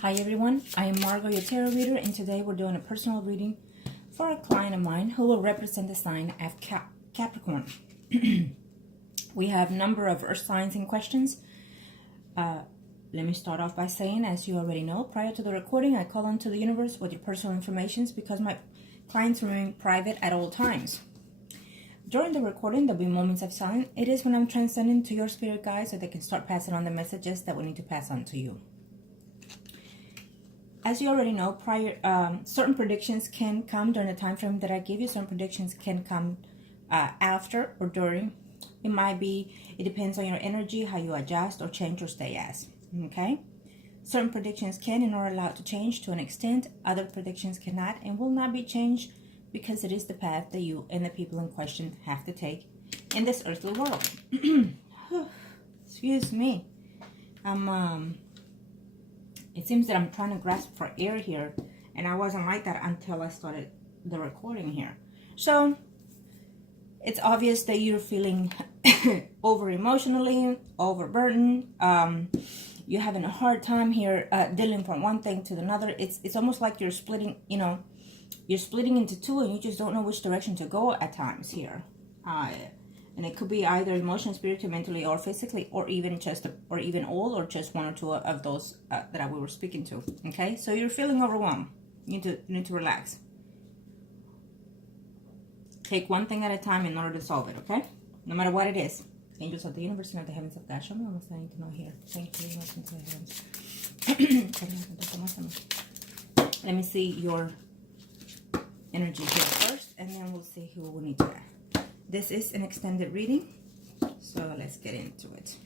Hi everyone, I am Margo, your tarot reader, and today we're doing a personal reading for a client of mine who will represent the sign of Capricorn. We have a number of earth signs and questions. Let me start off by saying, as you already know, prior to the recording, I call onto the universe with your personal information because my clients remain private at all times. During the recording, there'll be moments of silence. It is when I'm transcending to your spirit guides so they can start passing on the messages that we need to pass on to you. As you already know, certain predictions can come during the time frame that I give you. Certain predictions can come after or during. It depends on your energy, how you adjust or change or stay as. Okay? Certain predictions can and are allowed to change to an extent. Other predictions cannot and will not be changed because it is the path that you and the people in question have to take in this earthly world. Excuse me. It seems that I'm trying to grasp for air here, and I wasn't like that until I started the recording here. So, it's obvious that you're feeling over emotionally, overburdened. You're having a hard time here dealing from one thing to another. It's almost like you're splitting, you're splitting into two, and you just don't know which direction to go at times here. And it could be either emotionally, spiritually, mentally, or physically, or even all, or just one or two of those that we were speaking to. Okay, so you're feeling overwhelmed. You need to relax. Take one thing at a time in order to solve it. Okay, no matter what it is. Angels of the universe and of the heavens of God, show me what I need to know here. Thank you, Lord, into the heavens. Let me see your energy here first, and then we'll see who we need to add. This is an extended reading, so let's get into it.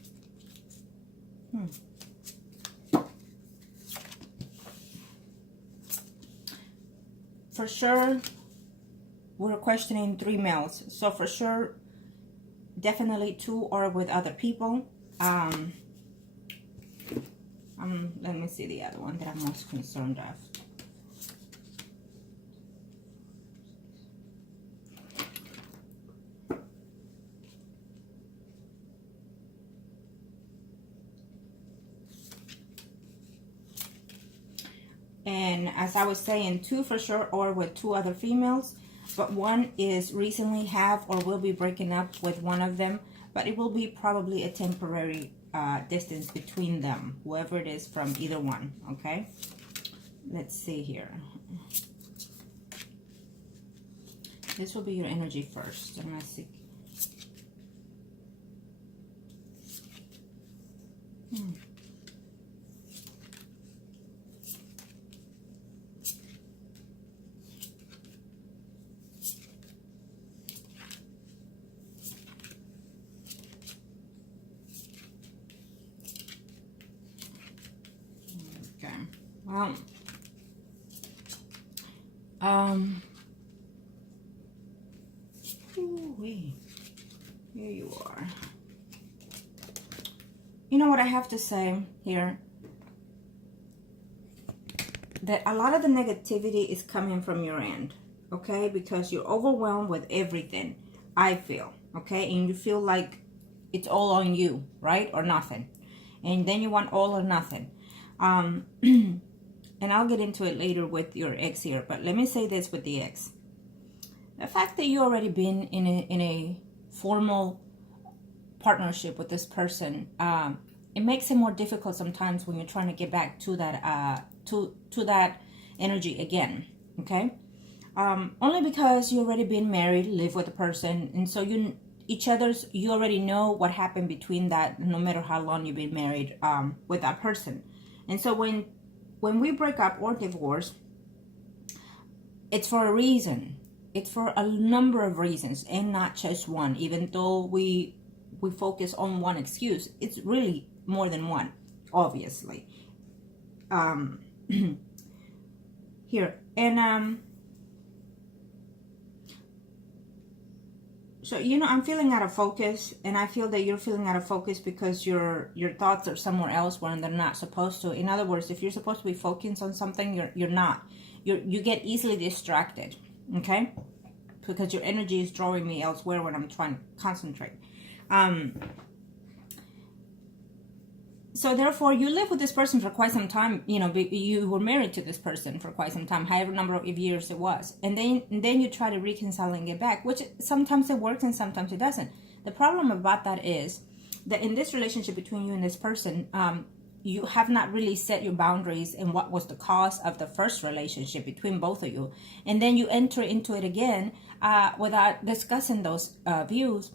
For sure, we're questioning 3 males. So for sure, definitely 2 are with other people. Let me see the other one that I'm most concerned of. And as I was saying, 2 for sure are with 2 other females, but 1 is recently have or will be breaking up with one of them, but it will be probably a temporary distance between them, whoever it is from either one. Okay, let's see here. This will be your energy first. I'm gonna see. Well, here you are. You know what I have to say here? That a lot of the negativity is coming from your end, okay? Because you're overwhelmed with everything, I feel, okay? And you feel like it's all on you, right? Or nothing. And then you want all or nothing. And I'll get into it later with your ex here, but let me say this with the ex. The fact that you already been in a formal partnership with this person, it makes it more difficult sometimes when you're trying to get back to that to that energy again. Okay, only because you already been married, live with a person, and so you already know what happened between that, no matter how long you've been married with that person. And so when we break up or divorce, it's for a reason. It's for a number of reasons and not just one. Even though we focus on one excuse, it's really more than one, obviously. Here. And so, I'm feeling out of focus, and I feel that you're feeling out of focus because your thoughts are somewhere else when they're not supposed to. In other words, if you're supposed to be focused on something, you're not. You get easily distracted, okay? Because your energy is drawing me elsewhere when I'm trying to concentrate. So therefore, you live with this person for quite some time. You know, you were married to this person for quite some time, however number of years it was, and then you try to reconcile and get back, which sometimes it works and sometimes it doesn't. The problem about that is that in this relationship between you and this person, you have not really set your boundaries and what was the cause of the first relationship between both of you, and then you enter into it again without discussing those views,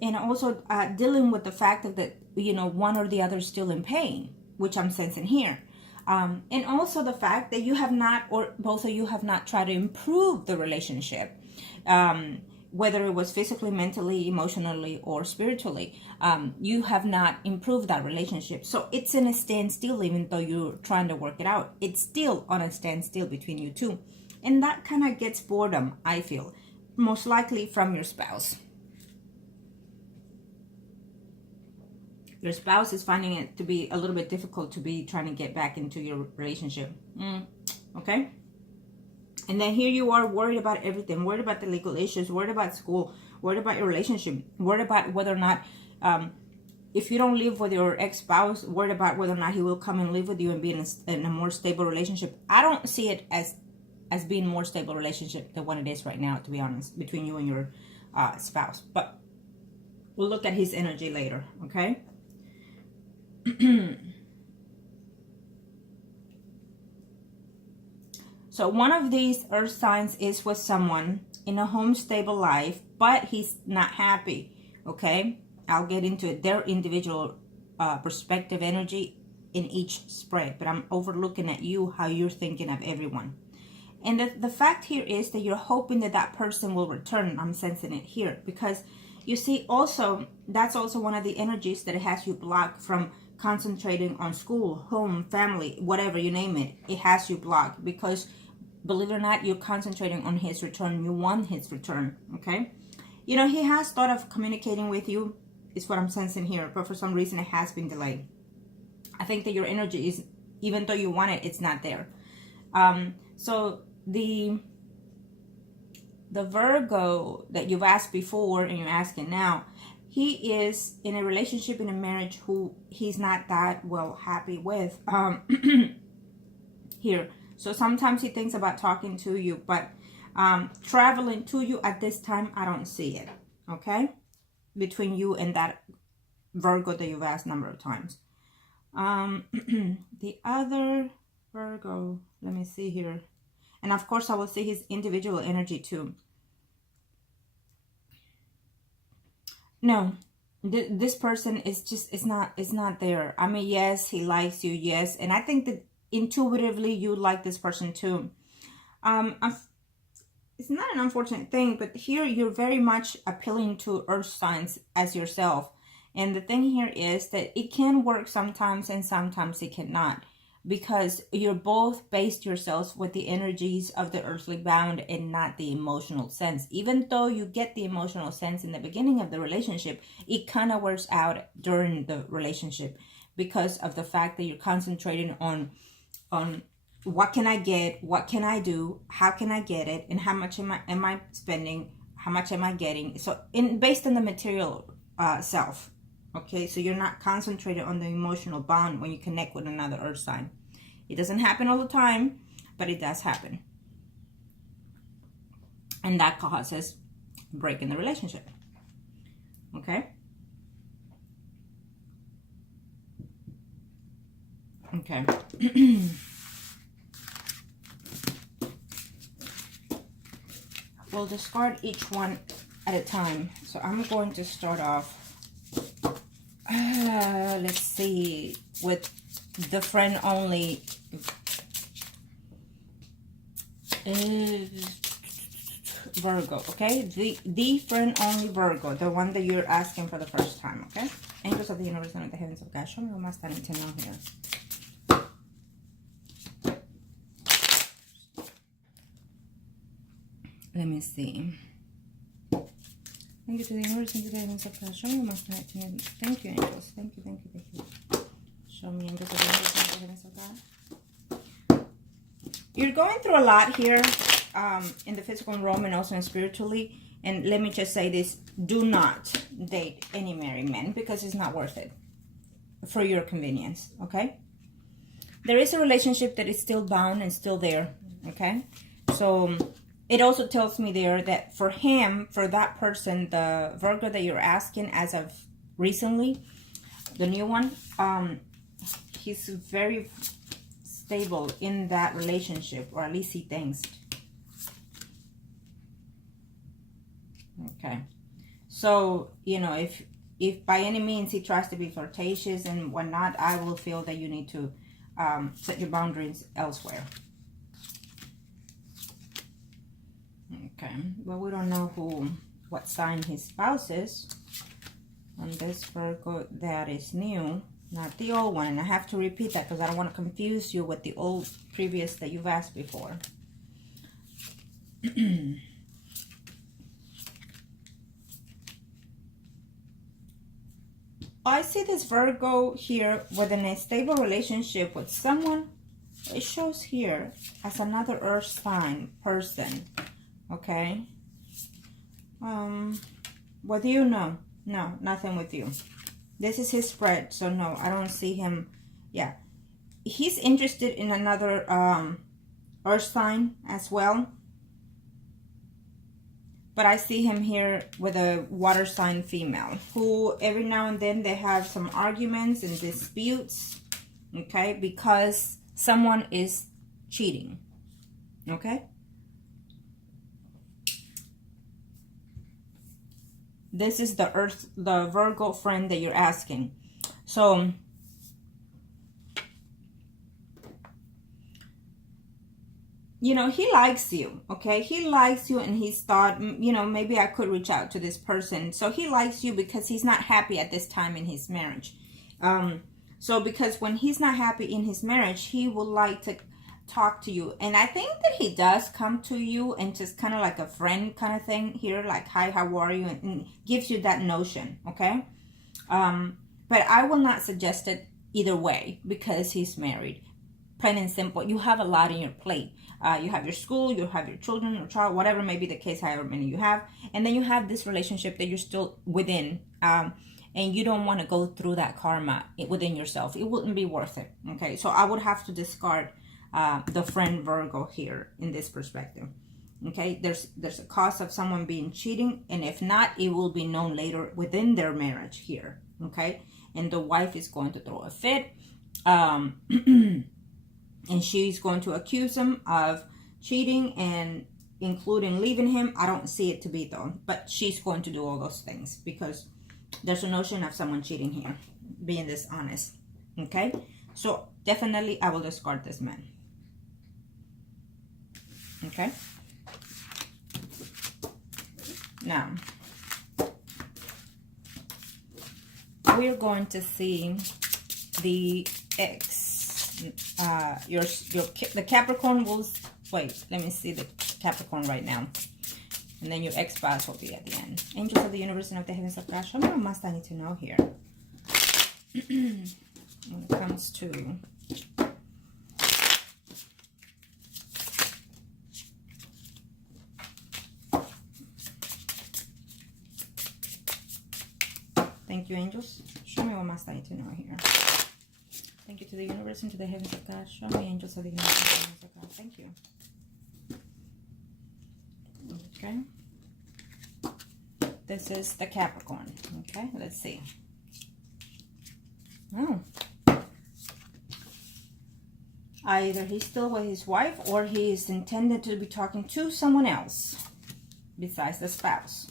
and also dealing with the fact that you know one or the other is still in pain, which I'm sensing here, and also the fact that you have not, or both of you have not tried to improve the relationship, whether it was physically, mentally, emotionally, or spiritually. You have not improved that relationship, so it's in a standstill. Even though you're trying to work it out, it's still on a standstill between you two, and that kind of gets boredom, I feel, most likely from your spouse. Your spouse is finding it to be a little bit difficult to be trying to get back into your relationship. Okay? And then here you are worried about everything. Worried about the legal issues. Worried about school. Worried about your relationship. Worried about whether or not, if you don't live with your ex-spouse, worried about whether or not he will come and live with you and be in a more stable relationship. I don't see it as being a more stable relationship than what it is right now, to be honest, between you and your spouse. But we'll look at his energy later, okay? So one of these earth signs is with someone in a home stable life, but he's not happy. Okay, I'll get into it. Their individual perspective energy in each spread, but I'm overlooking at you, how you're thinking of everyone. And the fact here is that you're hoping that that person will return. I'm sensing it here because you see, also that's also one of the energies that it has you blocked from concentrating on school, home, family, whatever you name it. It has you blocked because, believe it or not, you're concentrating on his return. You want his return, okay? You know, he has thought of communicating with you, is what I'm sensing here, but for some reason it has been delayed. I think that your energy is, even though you want it, it's not there. So the Virgo that you've asked before and you're asking now, he is in a relationship, in a marriage, who he's not that well happy with here. So sometimes he thinks about talking to you, but traveling to you at this time, I don't see it, okay? Between you and that Virgo that you've asked a number of times. The other Virgo, let me see here. And of course, I will see his individual energy too. No, this person is just, it's not there. I mean, yes, he likes you, yes. And I think that intuitively you like this person too. It's not an unfortunate thing, but here you're very much appealing to earth signs as yourself. And the thing here is that it can work sometimes and sometimes it cannot, because you're both based yourselves with the energies of the earthly bound and not the emotional sense. Even though you get the emotional sense in the beginning of the relationship, it kind of wears out during the relationship because of the fact that you're concentrating on what can I get, what can I do, how can I get it, and how much am I spending, how much am I getting. So based on the material self. Okay, so you're not concentrated on the emotional bond when you connect with another earth sign. It doesn't happen all the time, but it does happen. And that causes a break in the relationship. Okay? Okay. We'll discard each one at a time. So I'm going to start off, let's see, with the friend only. Virgo, okay? The friend only Virgo, the one that you're asking for the first time, okay? Angels of the universe and of the heavens of God, show me what my standing to know here. Let me see. Thank you to the universe and to the heavens of God. Show me my standing to know. Thank you, angels. Thank you, thank you, thank you. Show me, angels of the universe and to the heavens of God. You're going through a lot here in the physical realm and also in spiritually. And let me just say this. Do not date any married men because it's not worth it. for your convenience, okay? There is a relationship that is still bound and still there, okay? So it also tells me there that for him, for that person, the Virgo that you're asking as of recently, the new one, he's very stable in that relationship, or at least he thinks. Okay. So, you know, if by any means he tries to be flirtatious and whatnot, I will feel that you need to set your boundaries elsewhere. Okay, but we don't know what sign his spouse is on this Virgo that is new, not the old one. And I have to repeat that because I don't want to confuse you with the old previous that you've asked before. I see this Virgo here within a stable relationship with someone. It shows here as another earth sign person. Okay. With you, no, nothing with you. This is his spread, so no, I don't see him. Yeah, he's interested in another earth sign as well, but I see him here with a water sign female who every now and then they have some arguments and disputes, okay, because someone is cheating, okay. This is the Virgo friend that you're asking. So, you know, he likes you, okay? He likes you, and he's thought, you know, maybe I could reach out to this person. So he likes you because he's not happy at this time in his marriage. So because when he's not happy in his marriage, he would like to talk to you, and I think that he does come to you and just kind of like a friend kind of thing here, like, hi, how are you, and gives you that notion, okay. But I will not suggest it either way because he's married. Plain and simple, you have a lot in your plate. You have your school, you have your children or child, whatever may be the case, however many you have, and then you have this relationship that you're still within, and you don't want to go through that karma within yourself. It wouldn't be worth it, okay. So I would have to discard the friend Virgo here in this perspective, okay. There's a cause of someone being cheating, and if not, it will be known later within their marriage here, okay. And the wife is going to throw a fit, and she's going to accuse him of cheating and including leaving him. I don't see it to be though, but she's going to do all those things because there's a notion of someone cheating here, being dishonest, okay. So definitely I will discard this man. Okay. Now, we're going to see the X. The Capricorn will, wait, let me see the Capricorn right now. And then your ex-spouse will be at the end. Angels of the universe and of the heavens of God. Show me what must I need to know here. When it comes to thank you, angels. Show me what must I need to know here. Thank you to the universe and to the heavens of God. Show me, angels of the universe and the heavens of God. Thank you. Okay. This is the Capricorn. Okay, let's see. Oh. Either he's still with his wife or he is intended to be talking to someone else besides the spouse.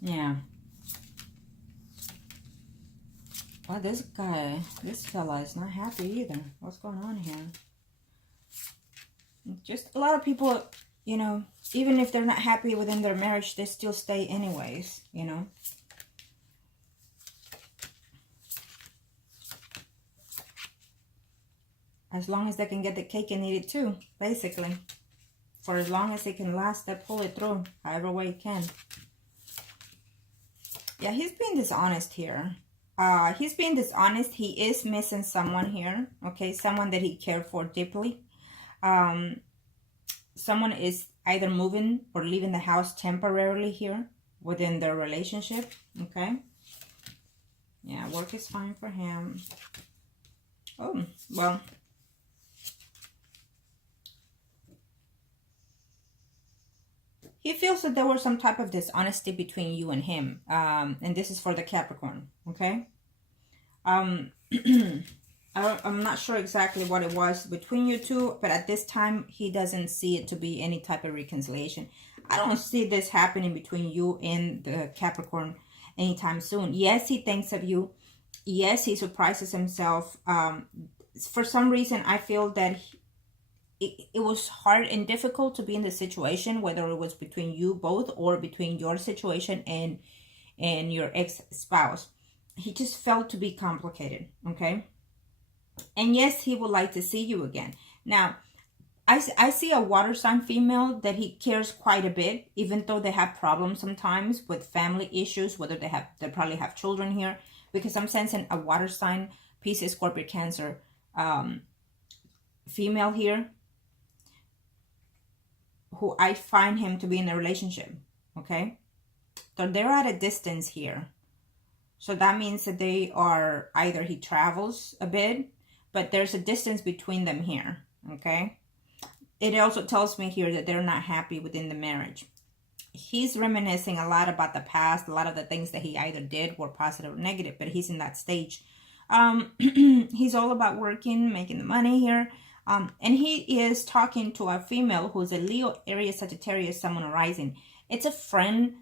Yeah. Well, this fella is not happy either. What's going on here? Just a lot of people, you know, even if they're not happy within their marriage, they still stay anyways, you know. As long as they can get the cake and eat it too, basically. For as long as it can last, they pull it through, however way it can. Yeah, he's being dishonest here. He's being dishonest. He is missing someone here, okay? Someone that he cared for deeply. Someone is either moving or leaving the house temporarily here, within their relationship. Okay. Yeah, work is fine for him. Oh, well. He feels that there was some type of dishonesty between you and him. And this is for the Capricorn. Okay. I'm not sure exactly what it was between you two, but at this time, he doesn't see it to be any type of reconciliation. I don't see this happening between you and the Capricorn anytime soon. Yes, he thinks of you. Yes, he surprises himself. For some reason, I feel that it was hard and difficult to be in the situation, whether it was between you both or between your situation and your ex-spouse. He just felt to be complicated, okay? And yes, he would like to see you again. Now, I see a water sign female that he cares quite a bit, even though they have problems sometimes with family issues, whether they probably have children here, because I'm sensing a water sign, Pisces, Scorpio, Cancer, female here, who I find him to be in a relationship, okay? So they're at a distance here. So that means that they are, either he travels a bit, but there's a distance between them here, okay? It also tells me here that they're not happy within the marriage. He's reminiscing a lot about the past. A lot of the things that he either did were positive or negative, but he's in that stage. He's all about working, making the money here. And he is talking to a female who's a Leo, Aries, Sagittarius, Sun, rising. It's a friend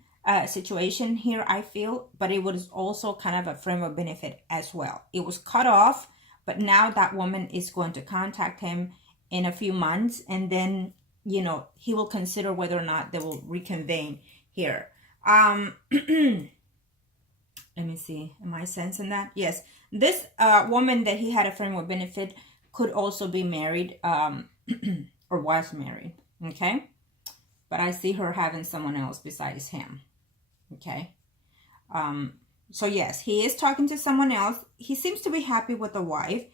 situation here, I feel, but it was also kind of a friend of benefit as well. It was cut off, but now that woman is going to contact him in a few months, and then, you know, he will consider whether or not they will reconvene here. Let me see. Am I sensing that? Yes. This woman that he had a friend with benefit could also be married, or was married. Okay. But I see her having someone else besides him. Okay. So yes, he is talking to someone else. He seems to be happy with the wife.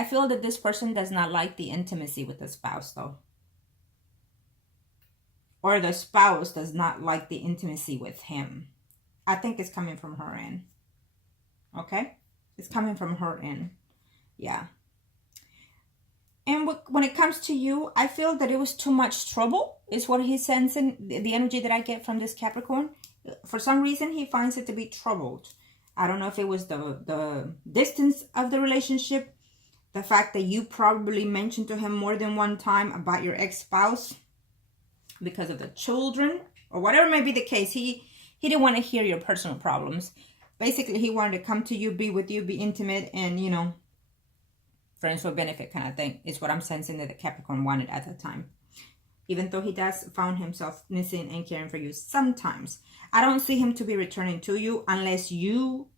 I feel that this person does not like the intimacy with the spouse, though. Or the spouse does not like the intimacy with him. I think it's coming from her end. Okay? It's coming from her end. Yeah. And when it comes to you, I feel that it was too much trouble, is what he's sensing. The energy that I get from this Capricorn. For some reason, he finds it to be troubled. I don't know if it was the distance of the relationship, the fact that you probably mentioned to him more than one time about your ex-spouse because of the children, or whatever may be the case. He didn't want to hear your personal problems. Basically, he wanted to come to you, be with you, be intimate, and, you know, friends with benefit kind of thing is what I'm sensing that the Capricorn wanted at the time. Even though he does found himself missing and caring for you sometimes. I don't see him to be returning to you unless you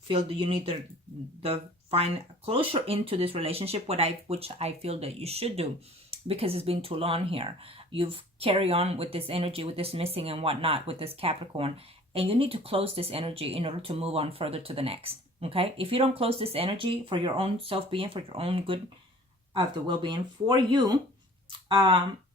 feel that you need to find closure into this relationship, which I feel that you should do, because it's been too long here. You've carried on with this energy, with this missing and whatnot, with this Capricorn, and you need to close this energy in order to move on further to the next. Okay? If you don't close this energy for your own self-being, for your own good of the well-being for you,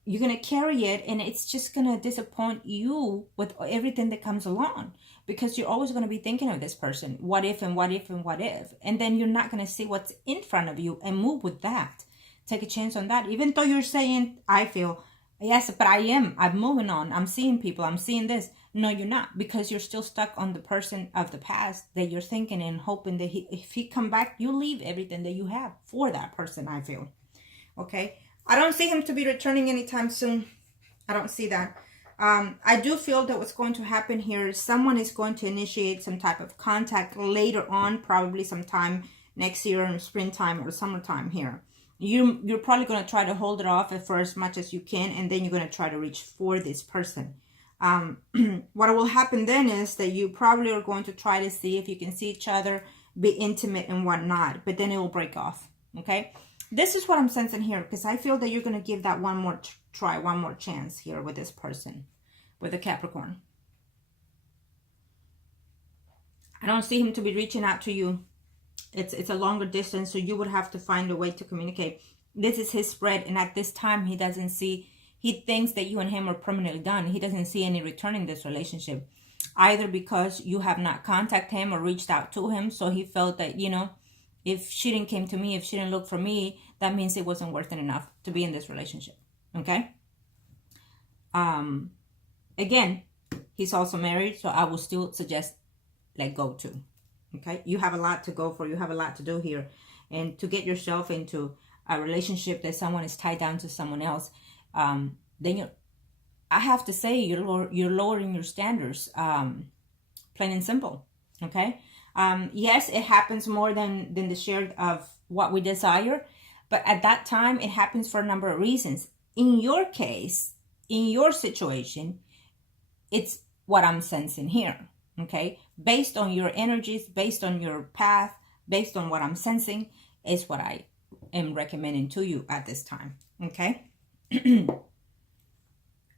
you're going to carry it, and it's just going to disappoint you with everything that comes along, because you're always going to be thinking of this person. What if and what if and what if? And then you're not going to see what's in front of you and move with that. Take a chance on that. Even though you're saying, I feel, yes, but I'm moving on. I'm seeing people. I'm seeing this. No, you're not, because you're still stuck on the person of the past that you're thinking and hoping that if he come back, you leave everything that you have for that person, I feel. Okay? I don't see him to be returning anytime soon. I don't see that. I do feel that what's going to happen here is someone is going to initiate some type of contact later on, probably sometime next year in springtime or summertime here. You're probably going to try to hold it off for as much as you can, and then you're going to try to reach for this person. What will happen then is that you probably are going to try to see if you can see each other, be intimate and whatnot, but then it will break off. Okay? This is what I'm sensing here, because I feel that you're going to give that one more try, one more chance here with this person, with the Capricorn. I don't see him to be reaching out to you. It's a longer distance, so you would have to find a way to communicate. This is his spread, and at this time, he doesn't see he thinks that you and him are permanently done. He doesn't see any return in this relationship, either because you have not contacted him or reached out to him. So he felt that, you know, if she didn't came to me, if she didn't look for me, that means it wasn't worth it enough to be in this relationship. Okay. Again, he's also married, so I will still suggest let go too. Okay. You have a lot to go for. You have a lot to do here. And to get yourself into a relationship that someone is tied down to someone else, then I have to say you're lowering your standards, plain and simple. Okay. Yes, it happens more than the share of what we desire, but at that time it happens for a number of reasons. In your case, in your situation, it's what I'm sensing here. Okay, based on your energies, based on your path, based on what I'm sensing, is what I am recommending to you at this time. Okay.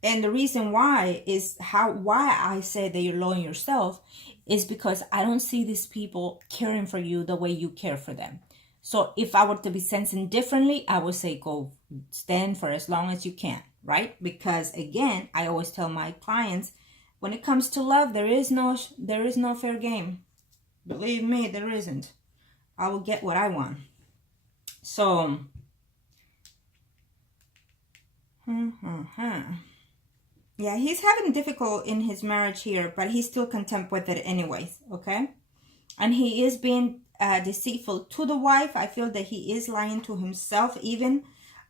And the reason why is why I say that you're lowering yourself is because I don't see these people caring for you the way you care for them. So if I were to be sensing differently, I would say go stand for as long as you can, right? Because again, I always tell my clients, when it comes to love, there is no fair game. Believe me, there isn't. I will get what I want. So, yeah, he's having difficult in his marriage here, but he's still content with it anyways, okay? And he is being deceitful to the wife. I feel that he is lying to himself even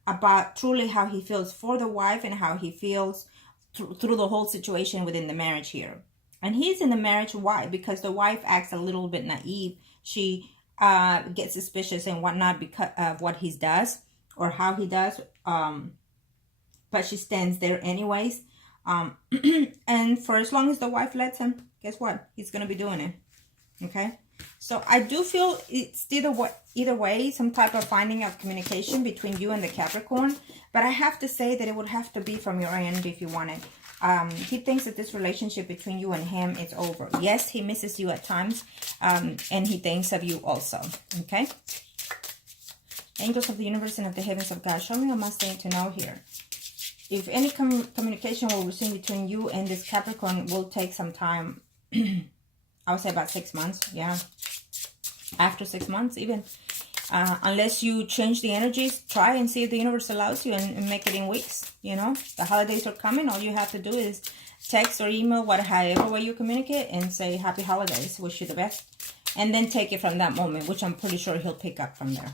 about truly how he feels for the wife and how he feels through the whole situation within the marriage here. And he's in the marriage. Why? Because the wife acts a little bit naive. She gets suspicious and whatnot because of what he does or how he does. But she stands there anyways. And for as long as the wife lets him, guess what? He's going to be doing it. Okay. So I do feel it's either way, some type of finding of communication between you and the Capricorn. But I have to say that it would have to be from your end if you want it. He thinks that this relationship between you and him is over. Yes, he misses you at times. And he thinks of you also. Okay. Angels of the universe and of the heavens of God, show me what must need to know here. If any communication will resume between you and this Capricorn will take some time. I would say about 6 months. Yeah. After 6 months even. Unless you change the energies, try and see if the universe allows you and make it in weeks. You know, the holidays are coming. All you have to do is text or email, however way you communicate, and say happy holidays. Wish you the best. And then take it from that moment, which I'm pretty sure he'll pick up from there.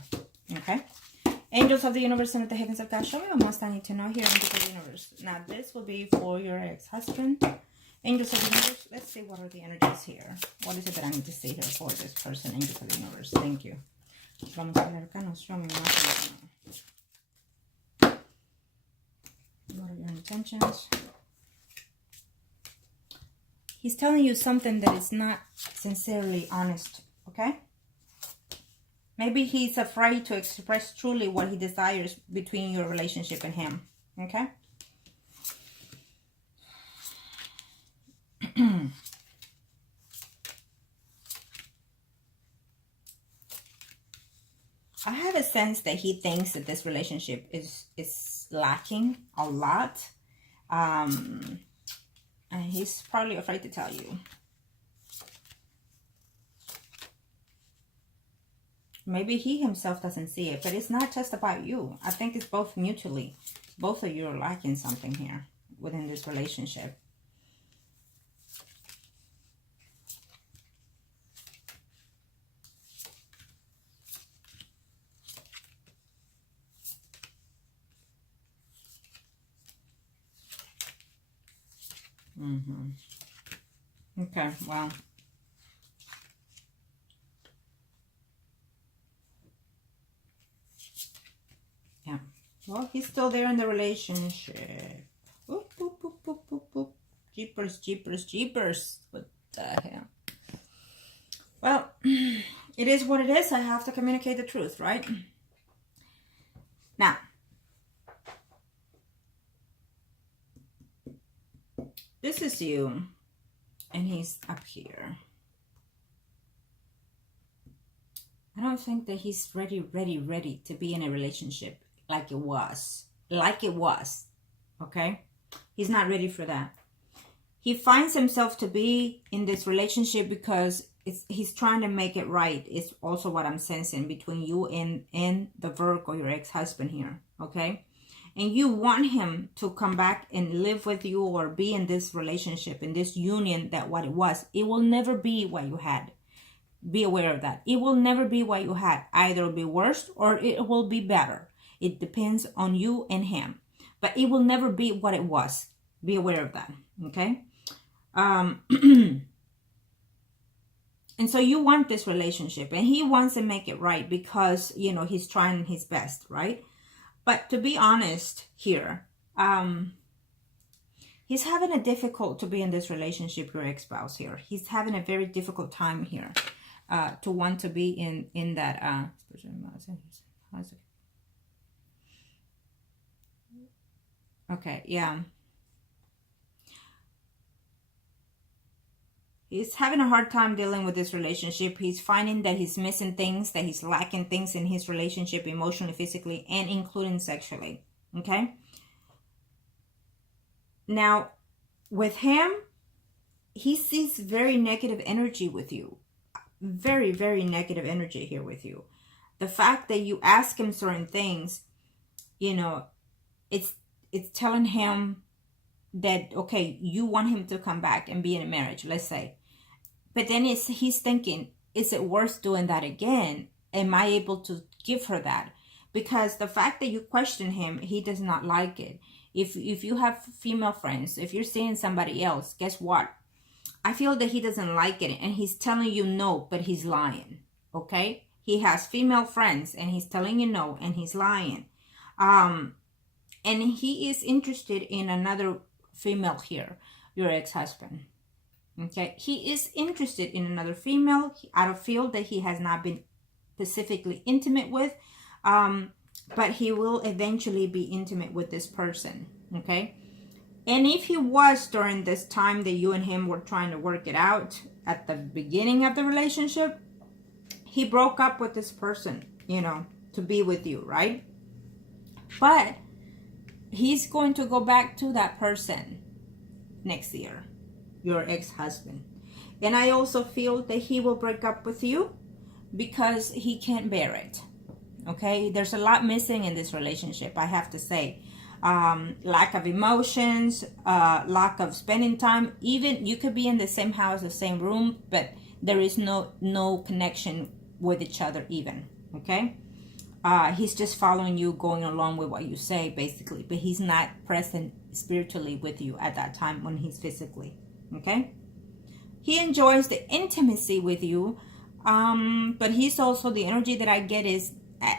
Okay. Angels of the universe and of the heavens of God, show me what must I need to know here in the universe. Now, this will be for your ex-husband. Angels of the universe, let's see what are the energies here. What is it that I need to see here for this person? Angels of the universe, thank you. Vamos a ver acá, show me what are your intentions? He's telling you something that is not sincerely honest, okay? Maybe he's afraid to express truly what he desires between your relationship and him, okay? I have a sense that he thinks that this relationship is lacking a lot. And he's probably afraid to tell you. Maybe he himself doesn't see it, but it's not just about you. I think it's both mutually. Both of you are lacking something here within this relationship. Okay, well. Yeah. Well, he's still there in the relationship. Oop, oop, oop, oop, oop, oop. Jeepers, jeepers, jeepers. What the hell? Well, it is what it is. I have to communicate the truth, right? Now, this is you, and he's up here. I don't think that he's ready to be in a relationship like it was. okay? He's not ready for that. He finds himself to be in this relationship because he's trying to make it right. It's also what I'm sensing between you and the Virgo, your ex-husband here, okay? And you want him to come back and live with you or be in this relationship, in this union, that what it was. It will never be what you had. Be aware of that. It will never be what you had. Either it'll be worse or it will be better. It depends on you and him. But it will never be what it was. Be aware of that, okay? And so you want this relationship, and he wants to make it right because, you know, he's trying his best, right? But to be honest here, he's having a difficult to be in this relationship, your ex-spouse here. He's having a very difficult time here to want to be in that. Okay, yeah. He's having a hard time dealing with this relationship. He's finding that he's missing things, that he's lacking things in his relationship, emotionally, physically, and including sexually. Okay? Now, with him, he sees very negative energy with you. Very, very negative energy here with you. The fact that you ask him certain things, you know, it's telling him that, okay, you want him to come back and be in a marriage, let's say. But then he's thinking, is it worth doing that again? Am I able to give her that? Because the fact that you question him, he does not like it. If you have female friends, if you're seeing somebody else, guess what? I feel that he doesn't like it, and he's telling you no, but he's lying, okay? He has female friends, and he's telling you no, and he's lying. And he is interested in another female here, your ex-husband. Okay, he is interested in another female. I feel that he has not been specifically intimate with, but he will eventually be intimate with this person. Okay, and if he was during this time that you and him were trying to work it out at the beginning of the relationship, he broke up with this person, you know, to be with you, right? But he's going to go back to that person next year, your ex-husband. And I also feel that he will break up with you because he can't bear it. Okay, there's a lot missing in this relationship, I have to say. Lack of emotions, lack of spending time. Even you could be in the same house, the same room, but there is no connection with each other even. Okay, he's just following you, going along with what you say, basically, but he's not present spiritually with you at that time when he's physically. Okay, he enjoys the intimacy with you, but he's also, the energy that I get is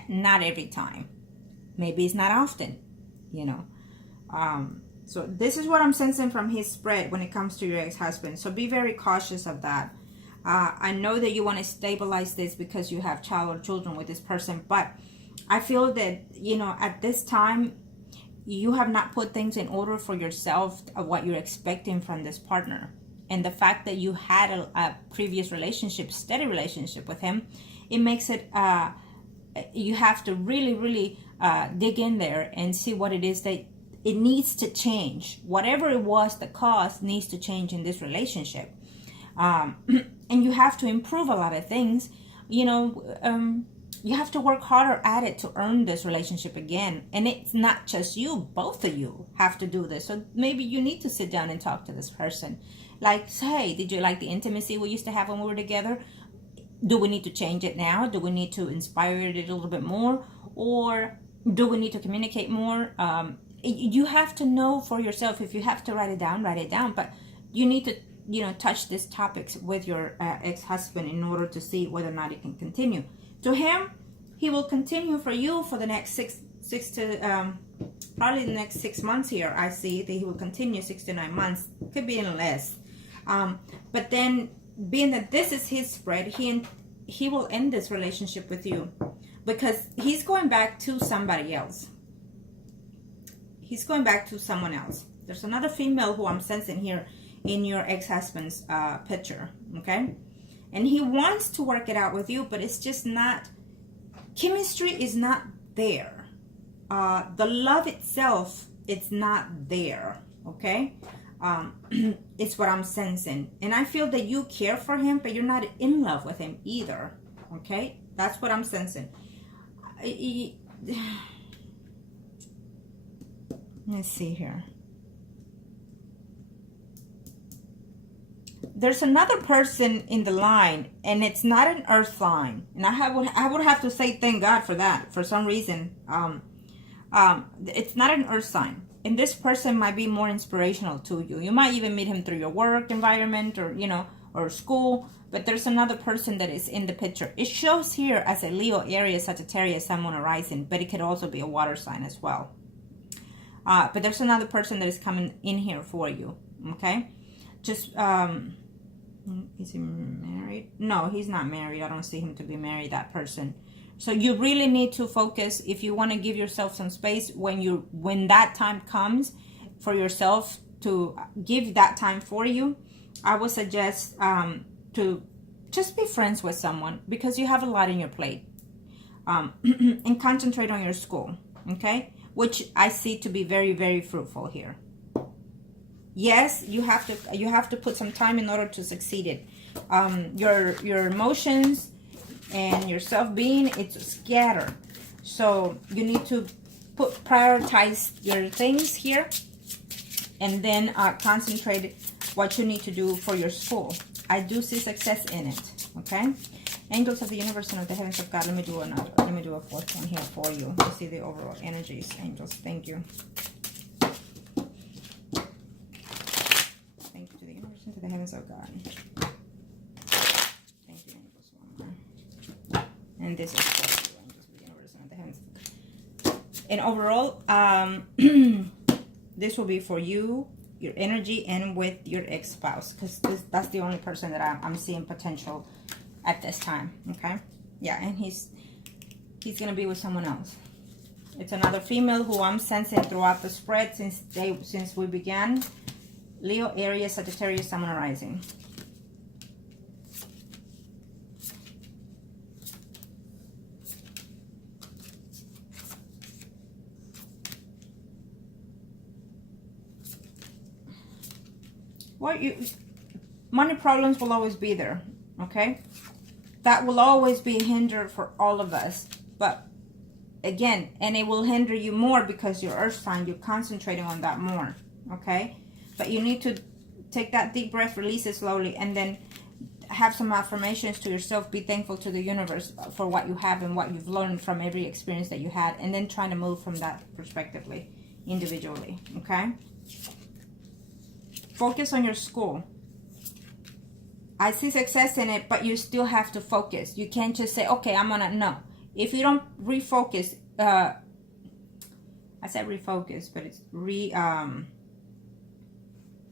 not every time. Maybe it's not often, you know. So this is what I'm sensing from his spread when it comes to your ex-husband. So be very cautious of that. I know that you want to stabilize this because you have child or children with this person, but I feel that, you know, at this time, you have not put things in order for yourself of what you're expecting from this partner. And the fact that you had a previous relationship, steady relationship with him, it makes it, you have to really, really dig in there and see what it is that it needs to change. Whatever it was, the cause needs to change in this relationship. And you have to improve a lot of things, you know. You have to work harder at it to earn this relationship again. And it's not just you, both of you have to do this. So maybe you need to sit down and talk to this person. Like, hey, did you like the intimacy we used to have when we were together? Do we need to change it now? Do we need to inspire it a little bit more? Or do we need to communicate more? You have to know for yourself. If you have to write it down, write it down. But you need to, you know, touch these topics with your ex-husband in order to see whether or not it can continue. To him, he will continue for you for the next probably the next 6 months here. I see that he will continue 6 to 9 months. Could be in less. But then, being that this is his spread, he will end this relationship with you because he's going back to somebody else. He's going back to someone else. There's another female who I'm sensing here in your ex-husband's picture, okay? And he wants to work it out with you, but it's just not, chemistry is not there. The love itself it's not there, okay? It's what I'm sensing. And I feel that you care for him, but you're not in love with him either, okay? That's what I'm sensing. Let's see here. There's another person in the line, and it's not an earth line. And I would have to say thank God for that. For some reason, it's not an earth sign. And this person might be more inspirational to you. You might even meet him through your work environment, or, you know, or school. But there's another person that is in the picture. It shows here as a Leo, Aries, Sagittarius, Sun, Moon, or Rising, but it could also be a water sign as well. But there's another person that is coming in here for you, okay? Just, is he married? No, he's not married. I don't see him to be married, that person. So you really need to focus if you want to give yourself some space when that time comes for yourself to give that time for you. I would suggest to just be friends with someone, because you have a lot in your plate, and concentrate on your school, okay? Which I see to be very, very fruitful here. Yes, you have to put some time in order to succeed it. Your emotions and your self-being, it's scattered. So you need to prioritize your things here, and then concentrate what you need to do for your school. I do see success in it, okay? Angels of the universe and of the heavens of God. Let me do a fourth one here for you to see the overall energies. Angels, thank you. Thank you to the universe and to the heavens of God. Thank you, angels. One more. And this is for you, angels of the universe and of the heavens. And overall, this will be for you, your energy, and with your ex-spouse, because that's the only person that I'm seeing potential at this time, okay? Yeah, and he's gonna be with someone else. It's another female who I'm sensing throughout the spread since we began. Leo, Aries, Sagittarius, Sun, Moon, Rising. Money problems will always be there, okay? That will always be a hinder for all of us. But again, and it will hinder you more because your earth sign, you're concentrating on that more, okay? But you need to take that deep breath, release it slowly, and then have some affirmations to yourself. Be thankful to the universe for what you have and what you've learned from every experience that you had, and then trying to move from that perspectively, individually, okay? Focus on your school. I see success in it, but you still have to focus. You can't just say, okay, I'm gonna, no. If you don't refocus, I said refocus, but it's